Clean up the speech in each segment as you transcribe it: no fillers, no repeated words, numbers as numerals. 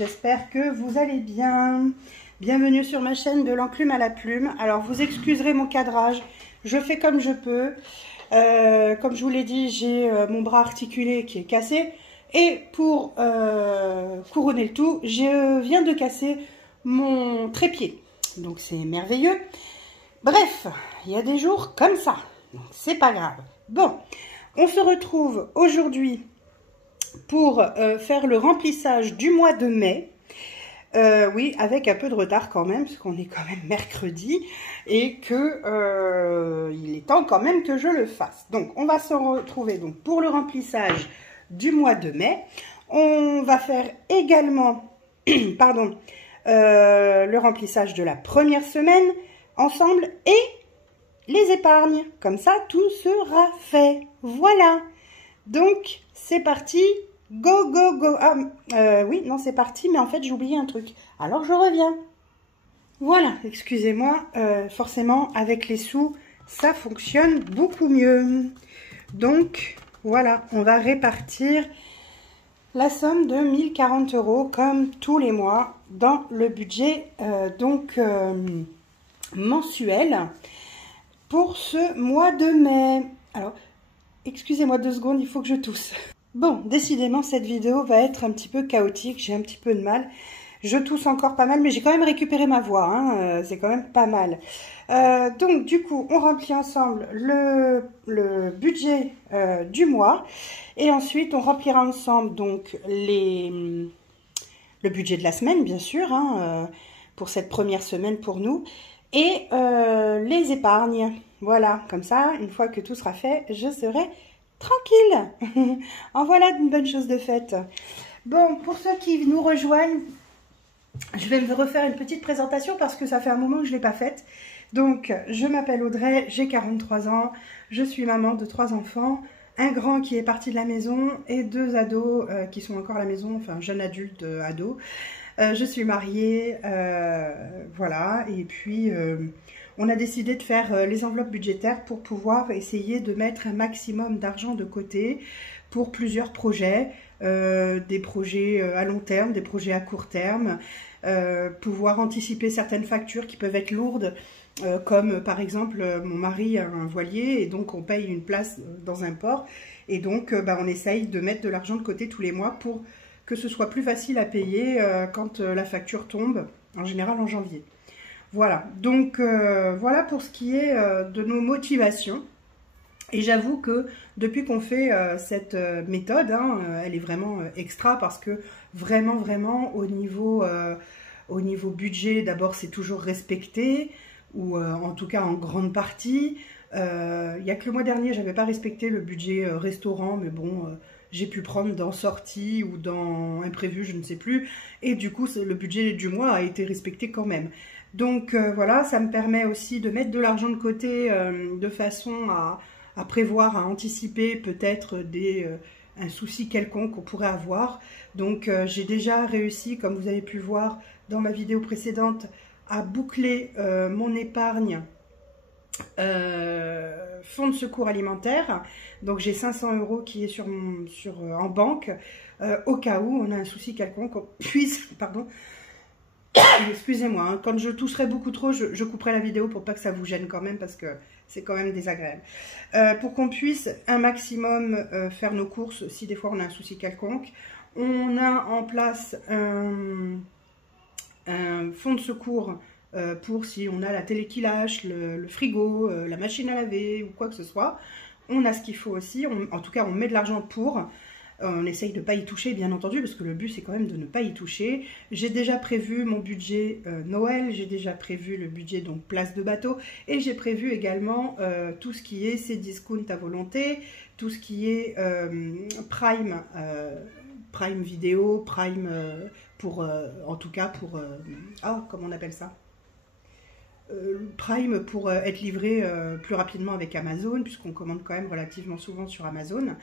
j'espère que vous allez bien. Bienvenue sur ma chaîne de l'enclume à la plume. Alors vous excuserez mon cadrage, je fais comme je peux. Comme je vous l'ai dit, j'ai mon bras articulé qui est cassé. Et pour couronner le tout, je viens de casser mon trépied. Donc c'est merveilleux. Bref, il y a des jours comme ça. C'est pas grave. Bon, on se retrouve aujourd'hui pour faire le remplissage du mois de mai. Oui, avec un peu de retard quand même, parce qu'on est quand même mercredi et que il est temps quand même que je le fasse. Donc, on va se retrouver donc pour le remplissage du mois de mai. On va faire également, pardon, le remplissage de la première semaine ensemble et les épargnes. Comme ça, tout sera fait. Voilà. Donc, c'est parti. Go, go, go. Ah, oui, non, c'est parti, mais en fait, j'ai oublié un truc. Alors, je reviens. Voilà, excusez-moi. Forcément, avec les sous, ça fonctionne beaucoup mieux. Donc, voilà, on va répartir la somme de 1040 € comme tous les mois dans le budget mensuel pour ce mois de mai. Alors, excusez-moi 2 secondes, il faut que je tousse. Bon, décidément, cette vidéo va être un petit peu chaotique, j'ai un petit peu de mal. Je tousse encore pas mal, mais j'ai quand même récupéré ma voix, hein, c'est quand même pas mal. Donc, du coup, on remplit ensemble le budget du mois. Et ensuite, on remplira ensemble donc le budget de la semaine, bien sûr, hein, pour cette première semaine pour nous. Et les épargnes. Voilà, comme ça, une fois que tout sera fait, je serai tranquille. En voilà une bonne chose de faite. Bon, pour ceux qui nous rejoignent, je vais me refaire une petite présentation parce que ça fait un moment que je ne l'ai pas faite. Donc, je m'appelle Audrey, j'ai 43 ans, je suis maman de 3 enfants, un grand qui est parti de la maison et 2 ados qui sont encore à la maison, enfin jeunes adultes ados. Je suis mariée, voilà, et puis on a décidé de faire les enveloppes budgétaires pour pouvoir essayer de mettre un maximum d'argent de côté pour plusieurs projets, des projets à long terme, des projets à court terme, pouvoir anticiper certaines factures qui peuvent être lourdes, comme par exemple mon mari a un voilier et donc on paye une place dans un port et donc on essaye de mettre de l'argent de côté tous les mois pour que ce soit plus facile à payer quand la facture tombe, en général en janvier. Voilà, donc voilà pour ce qui est de nos motivations. Et j'avoue que depuis qu'on fait cette méthode, hein, elle est vraiment extra parce que vraiment au niveau budget, d'abord c'est toujours respecté, ou en tout cas en grande partie. Il n'y a que le mois dernier, j'avais pas respecté le budget restaurant, mais bon... j'ai pu prendre dans sortie ou dans imprévu, je ne sais plus. Et du coup, le budget du mois a été respecté quand même. Donc voilà, ça me permet aussi de mettre de l'argent de côté de façon à prévoir, à anticiper peut-être un souci quelconque qu'on pourrait avoir. Donc j'ai déjà réussi, comme vous avez pu voir dans ma vidéo précédente, à boucler mon épargne fonds de secours alimentaire. Donc j'ai 500 € qui est en banque au cas où on a un souci quelconque, qu'on puisse, pardon, excusez-moi, hein, quand je tousserai beaucoup trop, je couperai la vidéo pour pas que ça vous gêne quand même parce que c'est quand même désagréable. Pour qu'on puisse un maximum faire nos courses si des fois on a un souci quelconque. On a en place un fonds de secours pour si on a la télé qui lâche, le frigo, la machine à laver ou quoi que ce soit. On a ce qu'il faut aussi, en tout cas on met de l'argent pour, on essaye de ne pas y toucher bien entendu parce que le but c'est quand même de ne pas y toucher. J'ai déjà prévu mon budget Noël, j'ai déjà prévu le budget donc place de bateau et j'ai prévu également tout ce qui est Cdiscount à volonté, tout ce qui est Prime vidéo, Prime pour, en tout cas pour, comment on appelle ça, Prime pour être livré plus rapidement avec Amazon, puisqu'on commande quand même relativement souvent sur Amazon.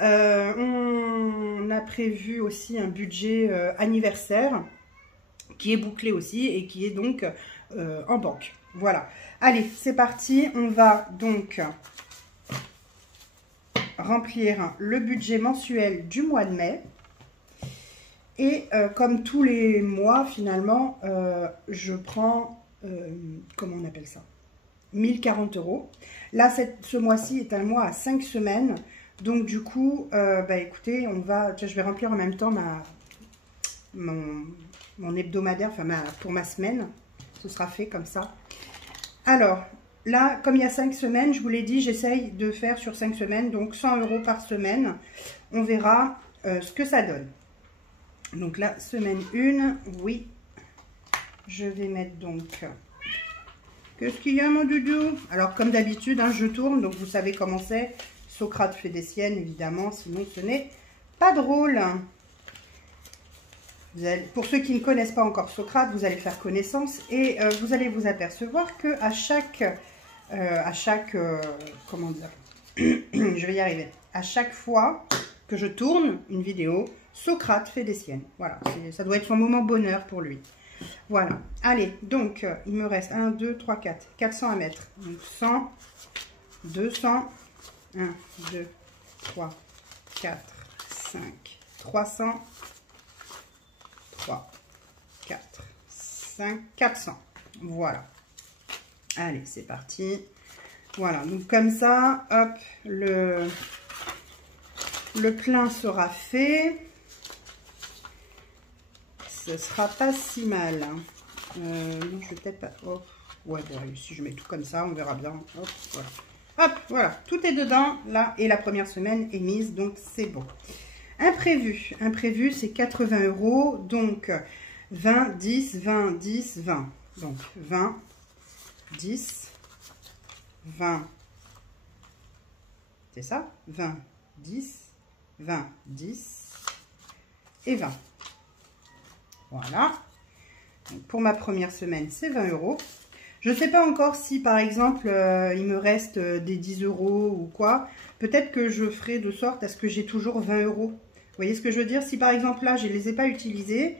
On a prévu aussi un budget anniversaire qui est bouclé aussi et qui est donc en banque. Voilà. Allez, c'est parti. On va donc remplir le budget mensuel du mois de mai. Et comme tous les mois, finalement, je prends, comment on appelle ça, 1040 €. Là, ce mois-ci est un mois à 5 semaines. Donc, du coup, bah, écoutez, je vais remplir en même temps mon hebdomadaire, enfin, pour ma semaine. Ce sera fait comme ça. Alors, là, comme il y a 5 semaines, je vous l'ai dit, j'essaye de faire sur 5 semaines, donc 100 € par semaine. On verra ce que ça donne. Donc là, semaine 1, oui. Je vais mettre donc... Qu'est-ce qu'il y a, mon doudou? Alors, comme d'habitude, hein, je tourne, donc vous savez comment c'est. Socrate fait des siennes, évidemment, sinon ce n'est pas drôle. Pour ceux qui ne connaissent pas encore Socrate, vous allez faire connaissance et vous allez vous apercevoir que à chaque comment dire, je vais y arriver. À chaque fois que je tourne une vidéo, Socrate fait des siennes. Voilà, ça doit être son moment bonheur pour lui. Voilà. Allez, donc il me reste 1, 2, 3, 4. 400 à mettre. Donc 100, 200, 1, 2, 3, 4, 5, 300. 3, 4, 5, 400. Voilà. Allez, c'est parti. Voilà, donc comme ça, hop, le plein sera fait. Ce sera pas si mal. Hein. Non, je vais peut-être pas... Oh, ouais, bon, si je mets tout comme ça, on verra bien. Hop, voilà. Hop, voilà, tout est dedans, là, et la première semaine est mise, donc c'est bon. Imprévu, c'est 80 €, donc 20, 10, 20, 10, 20. Donc 20, 10, 20, c'est ça? 20, 10, 20, 10 et 20. Voilà. Donc, pour ma première semaine, c'est 20 €. Je ne sais pas encore si, par exemple, il me reste des 10 € ou quoi. Peut-être que je ferai de sorte à ce que j'ai toujours 20 €. Vous voyez ce que je veux dire? Si, par exemple, là, je ne les ai pas utilisés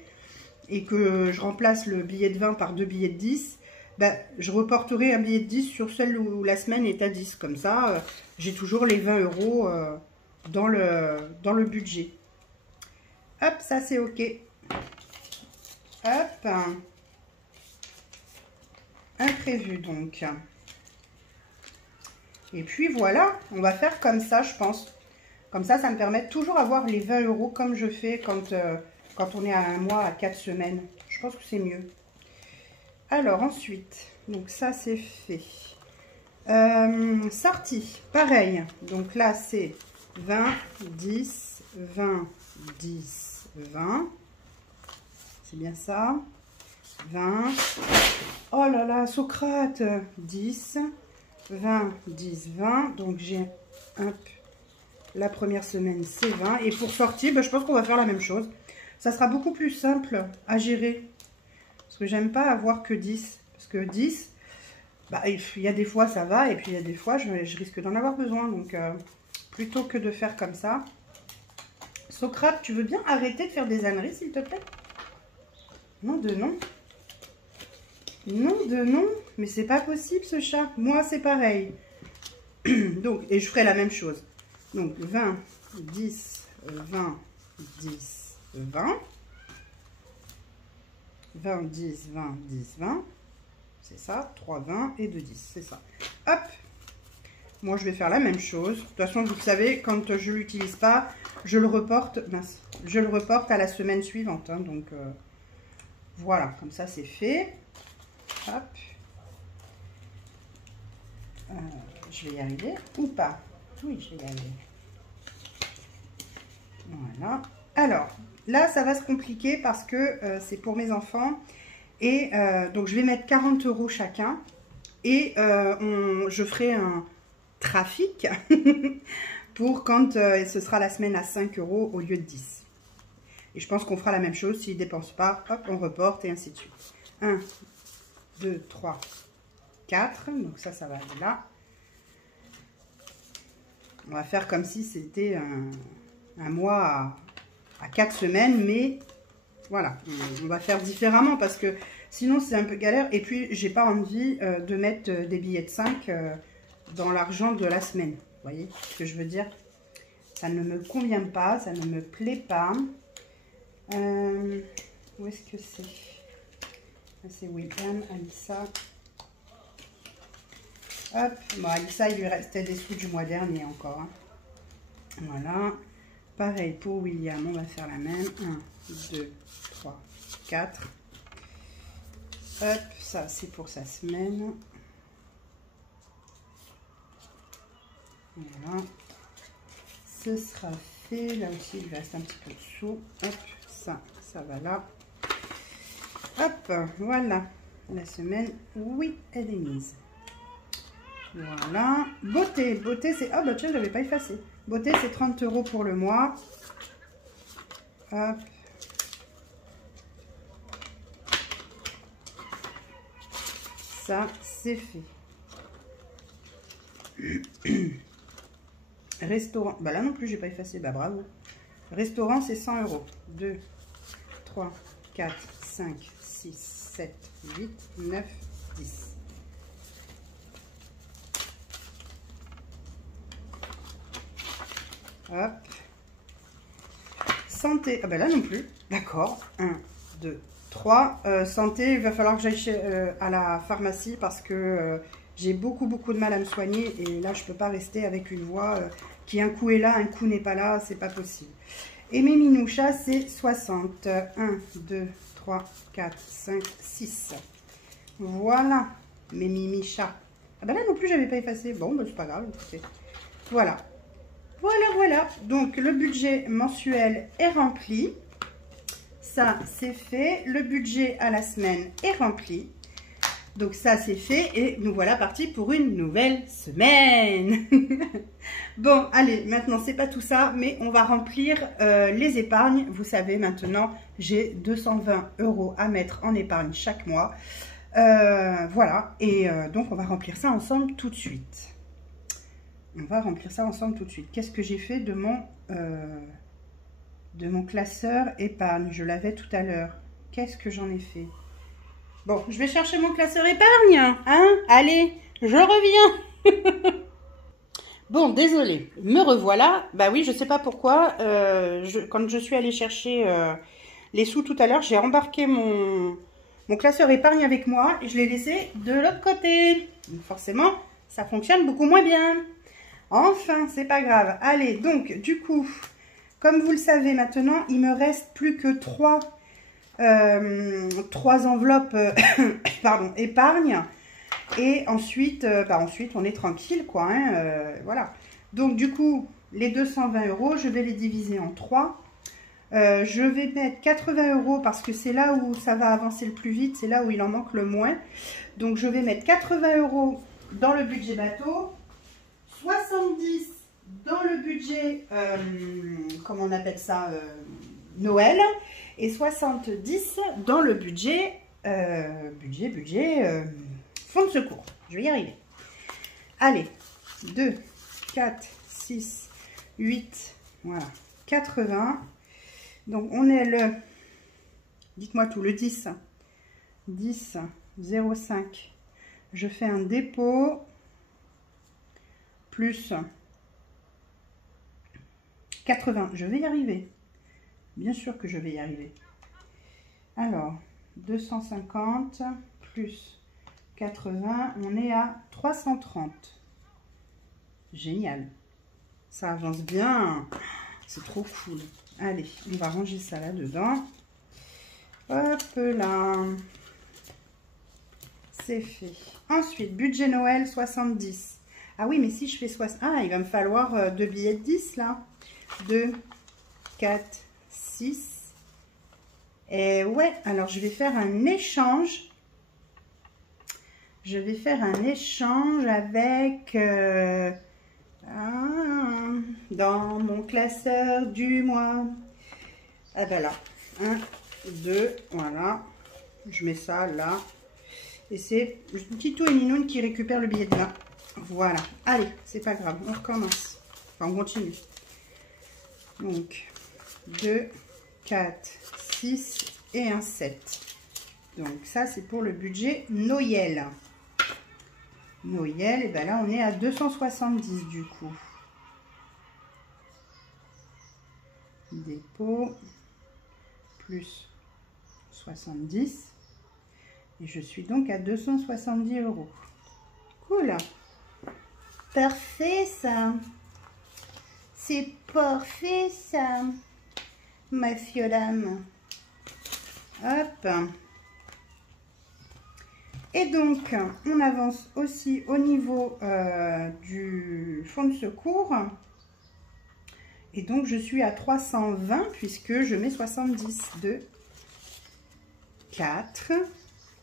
et que je remplace le billet de 20 par 2 billets de 10, ben, je reporterai un billet de 10 sur celle où la semaine est à 10. Comme ça, j'ai toujours les 20 € dans le budget. Hop, ça, c'est OK. Hop. Imprévu donc. Et puis voilà, on va faire comme ça, je pense. Comme ça, ça me permet de toujours avoir les 20 € comme je fais quand on est à un mois, à 4 semaines. Je pense que c'est mieux. Alors ensuite, donc ça c'est fait. Sortie, pareil. Donc là c'est 20, 10, 20, 10, 20. C'est bien ça. 20. Oh là là, Socrate. 10, 20, 10, 20. Donc j'ai la première semaine, c'est 20. Et pour sortir, ben, je pense qu'on va faire la même chose. Ça sera beaucoup plus simple à gérer. Parce que j'aime pas avoir que 10. Parce que 10, bah, il y a des fois ça va. Et puis il y a des fois, je risque d'en avoir besoin. Donc plutôt que de faire comme ça. Socrate, tu veux bien arrêter de faire des âneries, s'il te plaît? Non de non. Non de non. Mais c'est pas possible ce chat. Moi c'est pareil. Donc, et je ferai la même chose. Donc 20, 10, 20, 10, 20. 20, 10, 20, 10, 20. C'est ça. 3, 20 et 2, 10. C'est ça. Hop. Moi, je vais faire la même chose. De toute façon, vous le savez, quand je ne l'utilise pas, je le reporte. Mince, je le reporte à la semaine suivante. Hein, donc, voilà. Comme ça, c'est fait. Hop. Je vais y arriver. Ou pas? Oui, je vais y arriver. Voilà. Alors, là, ça va se compliquer parce que c'est pour mes enfants. Et donc, je vais mettre 40 € chacun. Et je ferai un trafic pour quand ce sera la semaine à 5 € au lieu de 10. Et je pense qu'on fera la même chose. S'ils ne dépensent pas, hop, on reporte et ainsi de suite. 1, 2, 3, 4. Donc ça va aller là. On va faire comme si c'était un mois à 4 semaines, mais voilà, on va faire différemment parce que sinon c'est un peu galère. Et puis j'ai pas envie de mettre des billets de 5 dans l'argent de la semaine. Vous voyez ce que je veux dire? Ça ne me convient pas, ça ne me plaît pas. Où est-ce que c'est? C'est William, Alissa. Hop, bon, Alissa, il lui restait des sous du mois dernier encore. Hein. Voilà. Pareil pour William, on va faire la même. 1, 2, 3, 4. Hop, ça c'est pour sa semaine. Voilà. Ce sera fait. Là aussi, il lui reste un petit peu de sous. Hop, ça va là. Hop, voilà. La semaine, oui, elle est mise. Voilà. Beauté, c'est... Ah bah tiens, je l'avais pas effacé. Beauté, c'est 30 € pour le mois. Hop. Ça, c'est fait. Restaurant. Bah là non plus, j'ai pas effacé. Bah bravo. Restaurant, c'est 100 €. 2, 3, 4, 5, 6, 7, 8, 9, 10. Hop. Santé. Ah ben là non plus. D'accord. 1, 2, 3. Santé, il va falloir que j'aille à la pharmacie parce que j'ai beaucoup de mal à me soigner. Et là, je peux pas rester avec une voix qui un coup est là, un coup n'est pas là. C'est pas possible. Et mes minouchas, c'est 60. 1, 2, 3, 4, 5, 6. Voilà. Mes mimichas. Ah ben là non plus, j'avais pas effacé. Bon, ben c'est pas grave. Écoutez. Voilà. Voilà. Donc, le budget mensuel est rempli. Ça, c'est fait. Le budget à la semaine est rempli. Donc, ça, c'est fait. Et nous voilà partis pour une nouvelle semaine. Bon, allez, maintenant, c'est pas tout ça. Mais on va remplir les épargnes. Vous savez, maintenant, j'ai 220 € à mettre en épargne chaque mois. Voilà. Et donc, on va remplir ça ensemble tout de suite. On va remplir ça ensemble tout de suite. Qu'est-ce que j'ai fait de mon classeur épargne? Je l'avais tout à l'heure. Qu'est-ce que j'en ai fait? Bon, je vais chercher mon classeur épargne. Hein? Allez, je reviens. Bon, désolé, me revoilà. Bah oui, je sais pas pourquoi. Quand je suis allée chercher les sous tout à l'heure, j'ai embarqué mon classeur épargne avec moi et je l'ai laissé de l'autre côté. Donc forcément, ça fonctionne beaucoup moins bien. Enfin, c'est pas grave. Allez, donc, du coup, comme vous le savez maintenant, il me reste plus que 3 enveloppes pardon, épargne. Et ensuite, on est tranquille, quoi. Hein, voilà. Donc, du coup, les 220 €, je vais les diviser en 3. Je vais mettre 80 € parce que c'est là où ça va avancer le plus vite. C'est là où il en manque le moins. Donc, je vais mettre 80 € dans le budget bateau. 70 dans le budget, comment on appelle ça, Noël, et 70 dans le budget, fonds de secours. Je vais y arriver. Allez, 2, 4, 6, 8, voilà, 80. Donc, on est le, dites-moi tout, le 10, 10, 0,5. Je fais un dépôt. Plus 80, je vais y arriver. Bien sûr que je vais y arriver. Alors, 250 plus 80, on est à 330. Génial. Ça avance bien. C'est trop cool. Allez, on va ranger ça là-dedans. Hop là. C'est fait. Ensuite, budget Noël 70. Ah oui, mais si je fais 60... Ah, il va me falloir 2 billets de 10, là. 2, 4, 6. Et ouais, alors je vais faire un échange. Je vais faire un échange avec... dans mon classeur du mois. Ah ben là. 1, 2, voilà. Je mets ça là. Et c'est Tito et Minoune qui récupèrent le billet de 20. Voilà. Allez, c'est pas grave. On recommence. Enfin, on continue. Donc, 2, 4, 6 et un 7. Donc, ça, c'est pour le budget Noël. Noël, et ben là, on est à 270 du coup. Dépôt. plus 70. Et je suis donc à 270 €. Cool. Parfait ça. C'est parfait ça. Ma fiolame. Hop. Et donc, on avance aussi au niveau du fond de secours. Et donc, je suis à 320 puisque je mets 70. 2, 4,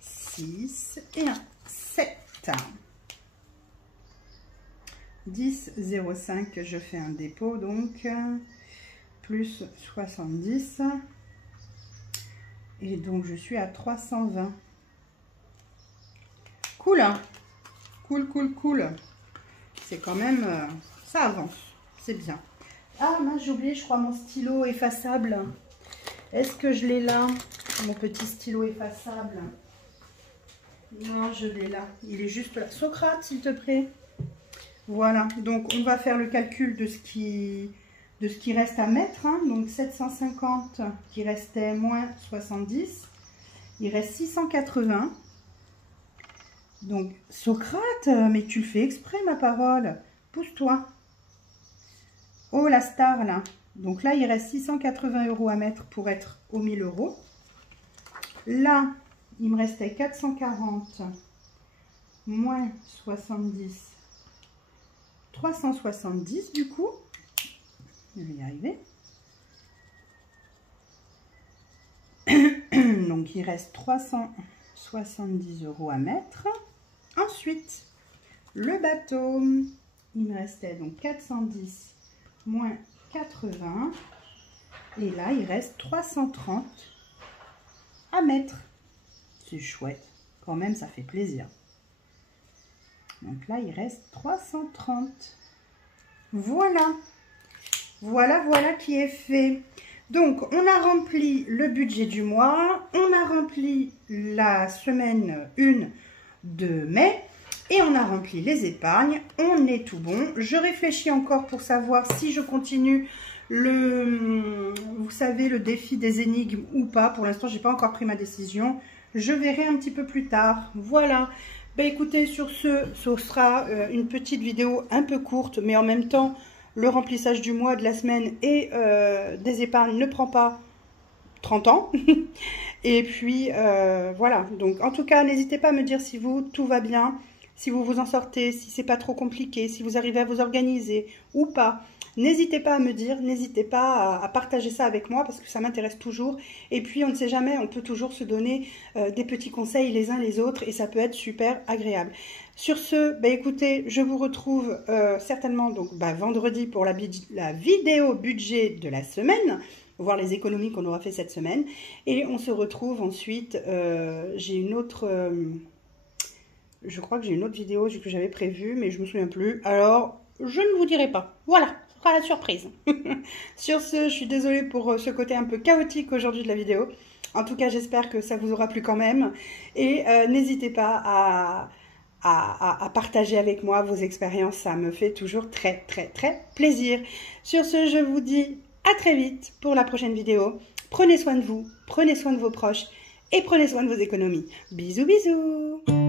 6 et 1, 7. 10, 0,5, je fais un dépôt, donc plus 70. Et donc, je suis à 320. Cool, hein? Cool, cool, cool. C'est quand même... ça avance, c'est bien. Ah, mince, j'ai oublié, je crois, mon stylo effaçable. Est-ce que je l'ai là, mon petit stylo effaçable? Non, je l'ai là. Il est juste là. Socrate, s'il te plaît. Voilà, donc on va faire le calcul de ce qui reste à mettre. Hein. Donc 750 qui restait moins 70. Il reste 680. Donc, Socrate, mais tu le fais exprès, ma parole. Pousse-toi. Oh, la star, là. Donc là, il reste 680 € à mettre pour être aux 1000 €. Là, il me restait 440 moins 70. 370, du coup. Je vais y arriver. Donc, il reste 370 € à mettre. Ensuite, le bateau, il me restait donc 410 moins 80. Et là, il reste 330 à mettre. C'est chouette. Quand même, ça fait plaisir. Donc là, il reste 330. Voilà. Voilà qui est fait. Donc, on a rempli le budget du mois. On a rempli la semaine 1 de mai. Et on a rempli les épargnes. On est tout bon. Je réfléchis encore pour savoir si je continue vous savez, le défi des énigmes ou pas. Pour l'instant, je n'ai pas encore pris ma décision. Je verrai un petit peu plus tard. Voilà. Ben écoutez, sur ce sera une petite vidéo un peu courte, mais en même temps, le remplissage du mois, de la semaine et des épargnes ne prend pas 30 ans. Et puis, voilà. Donc, en tout cas, n'hésitez pas à me dire si tout va bien, si vous vous en sortez, si c'est pas trop compliqué, si vous arrivez à vous organiser ou pas. N'hésitez pas à me dire, n'hésitez pas à partager ça avec moi parce que ça m'intéresse toujours. Et puis, on ne sait jamais, on peut toujours se donner des petits conseils les uns les autres et ça peut être super agréable. Sur ce, bah, écoutez, je vous retrouve certainement donc, vendredi pour la vidéo budget de la semaine, voir les économies qu'on aura fait cette semaine. Et on se retrouve ensuite, j'ai une autre... je crois que j'ai une autre vidéo que j'avais prévue, mais je ne me souviens plus. Alors, je ne vous dirai pas. Voilà, ce sera la surprise. Sur ce, je suis désolée pour ce côté un peu chaotique aujourd'hui de la vidéo. En tout cas, j'espère que ça vous aura plu quand même. Et n'hésitez pas à partager avec moi vos expériences. Ça me fait toujours très, très, très plaisir. Sur ce, je vous dis à très vite pour la prochaine vidéo. Prenez soin de vous, prenez soin de vos proches et prenez soin de vos économies. Bisous, bisous!